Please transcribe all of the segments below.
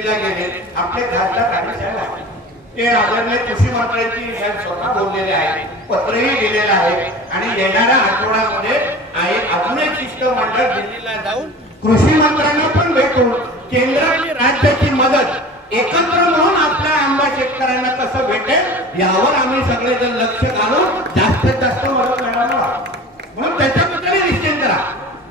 दिल्लीला गेले, आपले खासदार राणे साहेब ते आदरणीय कृषी मंत्र्यांची स्वतः बोललेले आहे, पत्रही दिलेलं आहे आणि येणाऱ्या आठवड्यामध्ये अजून एक शिष्टमंडळ दिल्लीला जाऊन कृषी मंत्र्यांना पण भेटून केंद्र आणि राज्याची मदत एकत्र म्हणून आपल्या आंबा शेतकऱ्यांना कसं भेटेल यावर आम्ही सगळेजण लक्ष घालून जास्तीत जास्त मदत करणार आहोत. म्हणून त्याच्याबद्दल निश्चित करा.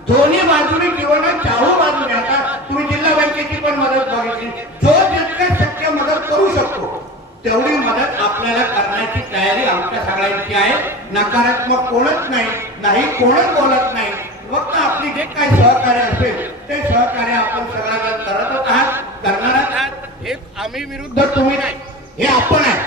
दोन्ही बाजूने किंवा चाहू बाजूने आता तुम्ही जिल्हा बँकेची पण मदत बघितली, जो जितके शक्य मदत करू शकतो तेवढी मदत आपल्याला करण्याची तयारी आमच्या सगळ्यांची आहे. नकारात्मक कोणच नाही कोणच बोलत नाही. फक्त आपली जे काही सहकार्य असेल ते सहकार्य आपण सगळ्यांना करतच आहात, करणारच आहात. हे आम्ही विरुद्ध तुम्ही नाही, हे आपण आहे.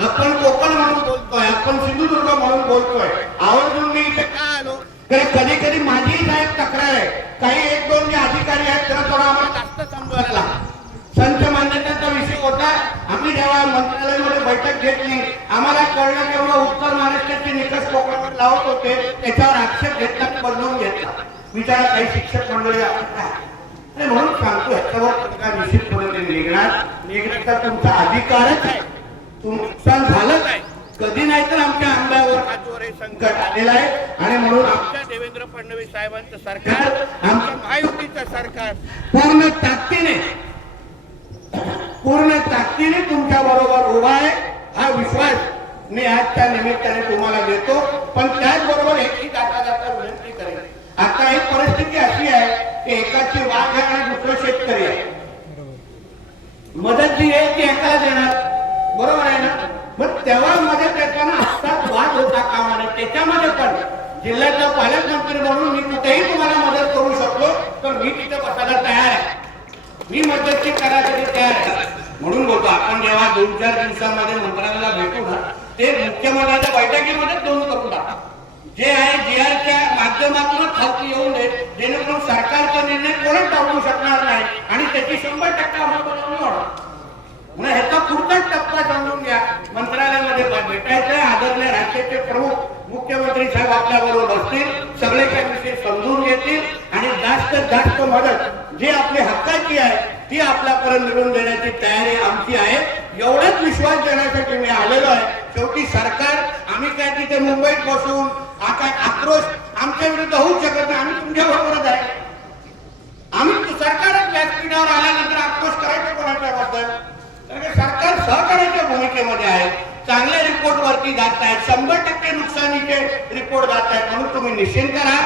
आपण कोकण म्हणून बोलतोय, आपण सिंधुदुर्ग म्हणून बोलतोय. आवर्जून मी इथे का आलो तर कधी कधी माझी साहेब तक्रार आहे, काही एक दोन जे अधिकारी आहेत त्यांना थोडा आम्हाला जास्त समजवायला लागतं. संच मान्यतेचा विषय होता. आम्ही जेव्हा मंत्रालयामध्ये बैठक घेतली आम्हाला कळलं तेव्हा उत्तर महाराष्ट्राचे निकष कोकणावर लावत होते, त्याच्यावर आक्षेप घेतला, बदलून घेतला. विचारा काही शिक्षक मंडळी आपण म्हणून सांगतो ह्याच्यावर निश्चितपणे निघण्यात तर तुमचा अधिकारच आहे. नुकसान झालंच आहे, कधी नाही तर आमच्या आंब्यावर हे संकट आलेलं आहे आणि म्हणून आमच्या देवेंद्र फडणवीस साहेबांचं सरकार, आमच्या महायुतीचं सरकार पूर्ण ताकदीने तुमच्या बरोबर उभा आहे. हा विश्वास मी आजच्या निमित्ताने तुम्हाला देतो. पण त्याचबरोबर एकही जाता विनंती करेन. आता एक परिस्थिती अशी आहे की एकाची वाघ आहे आणि दुसरं शेतकरी आहे. मदत जी आहे ती एकाला देणार, बरोबर आहे ना? मग तेव्हा मदत देताना आत्ताच वाद होता कामा नये. त्याच्यामध्ये पण जिल्ह्याचा पालकमंत्री म्हणून मी कुठेही तुम्हाला मदत करू शकलो तर मी तिथे बसायला तयार आहे. मी मदतची करायसाठी तयार आहे. म्हणून बोलतो आपण जेव्हा 2-4 दिवसांमध्ये मंत्र्यांना भेटू ना ते मुख्यमंत्र्यांच्या बैठकीमध्ये नोंद करून टाका. जे आहे जीआरच्या माध्यमातूनच खालती येऊन दे, जेणेकरून सरकारचा निर्णय कोणच टाळू शकणार नाही आणि त्याची 100% अंमलबजावणी होणार. म्हणून ह्याचा पुढचाच टप्पा समजून घ्या. मंत्रालयामध्ये भेटायचं, आदरणीय राज्याचे प्रमुख मुख्यमंत्री साहेब आपल्या बरोबर बसतील, सगळे काही विषय समजून घेतील आणि जास्तीत जास्त मदत जी आपली हक्काची आहे ती आपल्यापर्यंत मिळवून देण्याची तयारी आमची आहे. एवढाच विश्वास देण्यासाठी मी आलेलो आहे. शेवटी सरकार आम्ही काय तिथे मुंबईत बसून आता आक्रोश आमच्या विरुद्ध होऊ शकत नाही. आम्ही तुमच्या बरोबरच आहे. आम्ही सरकारच व्यासपीठावर आल्यानंतर आक्रोश करायचं कोणाच्या बद्दल? कारण सरकार सहकार्याच्या भूमिकेमध्ये आहे. चांगल्या रिपोर्ट वरती जात आहेत, 100% नुकसानीचे रिपोर्ट जात आहेत. म्हणून तुम्ही निश्चिंत राहा.